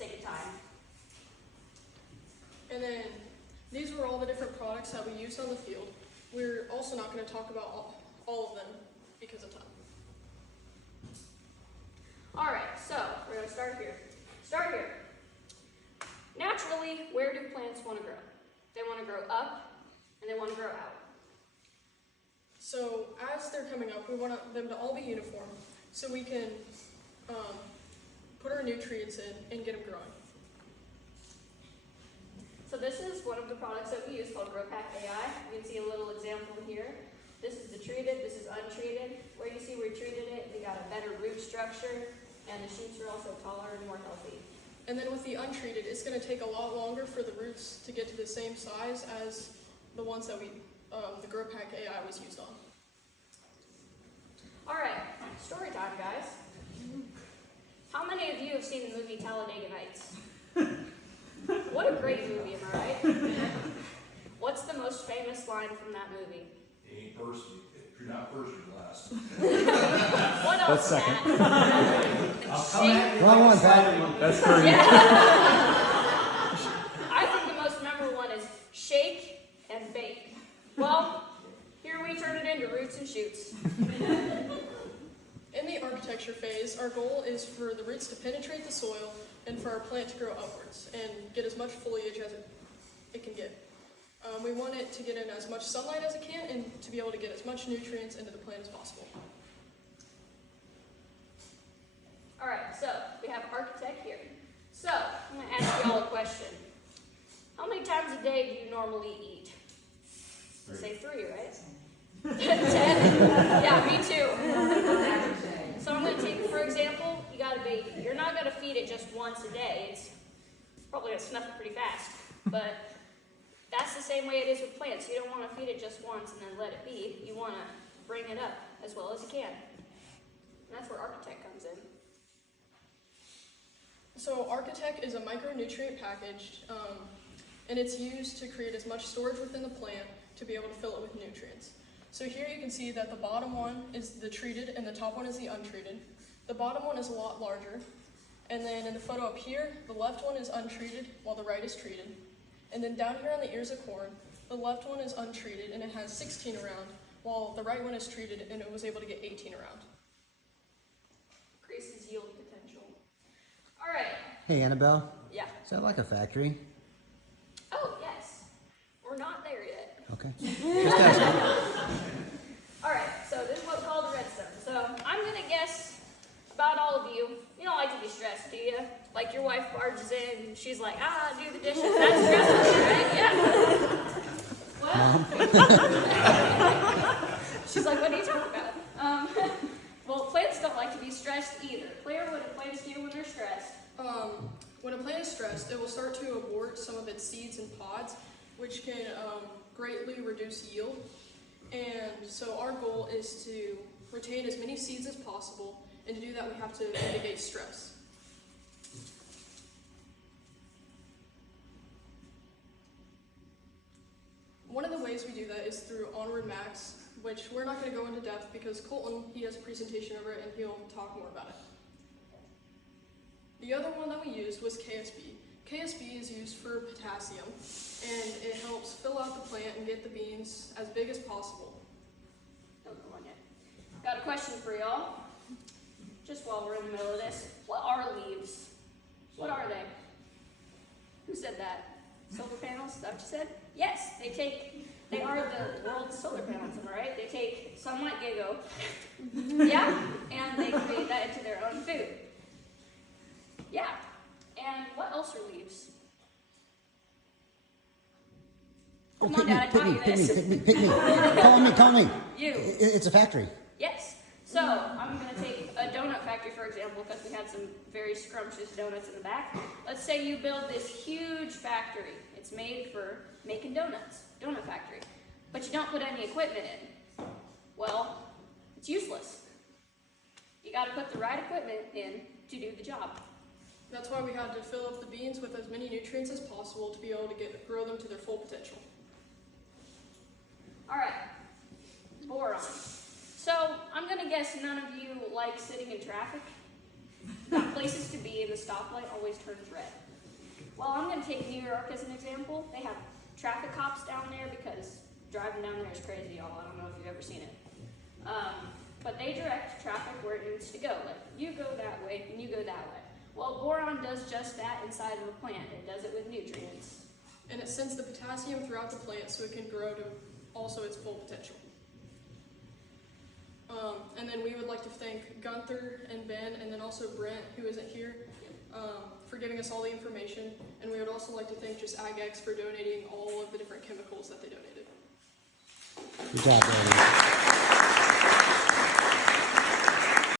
sake of time. And then these were all the different products that we used on the field. We're also not going to talk about all of them because of time. All right, so we're going to start here. Naturally, where do plants want to grow? They want to grow up and they want to grow out. So as they're coming up, we want them to all be uniform so we can put our nutrients in and get them growing. So this is one of the products that we use called GrowPack AI. You can see a little example here. This is the treated, this is untreated. Where you see we treated it, we got a better root structure, and the shoots are also taller and more healthy. And then with the untreated, it's going to take a lot longer for the roots to get to the same size as the ones that the GrowPack AI was used on. All right, story time, guys. How many of you have seen the movie Talladega Nights? What a great movie, am I right? What's the most famous line from that movie? It ain't first, if you're not first, you're last. What else, That's Matt? I'll come at you Wrong like one, a Pat. Spider-Man. That's pretty. I think the most memorable one is shake and bake. Well, here we turn it into roots and shoots. In the architecture phase, our goal is for the roots to penetrate the soil and for our plant to grow upwards and get as much foliage as it can get. We want it to get in as much sunlight as it can and to be able to get as much nutrients into the plant as possible. All right, so we have architect here. So I'm going to ask you all a question. How many times a day do you normally eat? Say 3, right? 10? Yeah, me too. So I'm going to take, for example, you got a baby. You're not going to feed it just once a day. It's probably going to snuff it pretty fast. But that's the same way it is with plants. You don't want to feed it just once and then let it be. You want to bring it up as well as you can. And that's where architect comes in. So Architect is a micronutrient package, and it's used to create as much storage within the plant to be able to fill it with nutrients. So here you can see that the bottom one is the treated and the top one is the untreated. The bottom one is a lot larger. And then in the photo up here, the left one is untreated while the right is treated. And then down here on the ears of corn, the left one is untreated and it has 16 around, while the right one is treated and it was able to get 18 around. Increases yield potential. All right. Hey, Annabelle, Yeah. is that like a factory? Oh, yes. We're not there yet. Okay. Just asking. All right, so this is what's called the redstone. So I'm going to guess about all of you. You don't like to be stressed, do you? Like your wife barges in and she's like, do the dishes. That's stressful, right? Yeah. Well, she's like, what are you talking about? Well, plants don't like to be stressed either. Claire, what do plants do when they're stressed? When a plant is stressed, it will start to abort some of its seeds and pods, which can greatly reduce yield. And so our goal is to retain as many seeds as possible, and to do that we have to mitigate stress. One of the ways we do that is through Onward Max, which we're not going to go into depth because Colton, he has a presentation over it and he'll talk more about it. The other one that we used was KSB. KSB is used for potassium, and it helps fill out the plant and get the beans as big as possible. Don't go on yet. Got a question for y'all. Just while we're in the middle of this, what are leaves? What are they? Who said that? Solar panels? Is that what you said? Yes, they are the world's solar panels, am I right? They take sunlight gigo, yeah, and they create that into their own food. Yeah, and what else are leaves? Oh, Come on, Dad, I taught you this. pick me. Call me. You. It's a factory. Yes. So I'm going to take a donut factory, for example, because we had some very scrumptious donuts in the back. Let's say you build this huge factory. It's made for making donuts, donut factory. But you don't put any equipment in. Well, it's useless. You got to put the right equipment in to do the job. That's why we had to fill up the beans with as many nutrients as possible to be able to grow them to their full potential. All right, boron. So I'm going to guess none of you like sitting in traffic. not places to be, and the stoplight always turns red. Well, I'm going to take New York as an example. They have traffic cops down there because driving down there is crazy, y'all. I don't know if you've ever seen it. But they direct traffic where it needs to go. Like, you go that way, and you go that way. Well, boron does just that inside of a plant. It does it with nutrients. And it sends the potassium throughout the plant so it can grow to also its full potential. And then we would like to thank Gunther and Ben, and then also Brent, who isn't here, for giving us all the information. And we would also like to thank just AgX for donating all of the different chemicals that they donated. Good job, Brandon.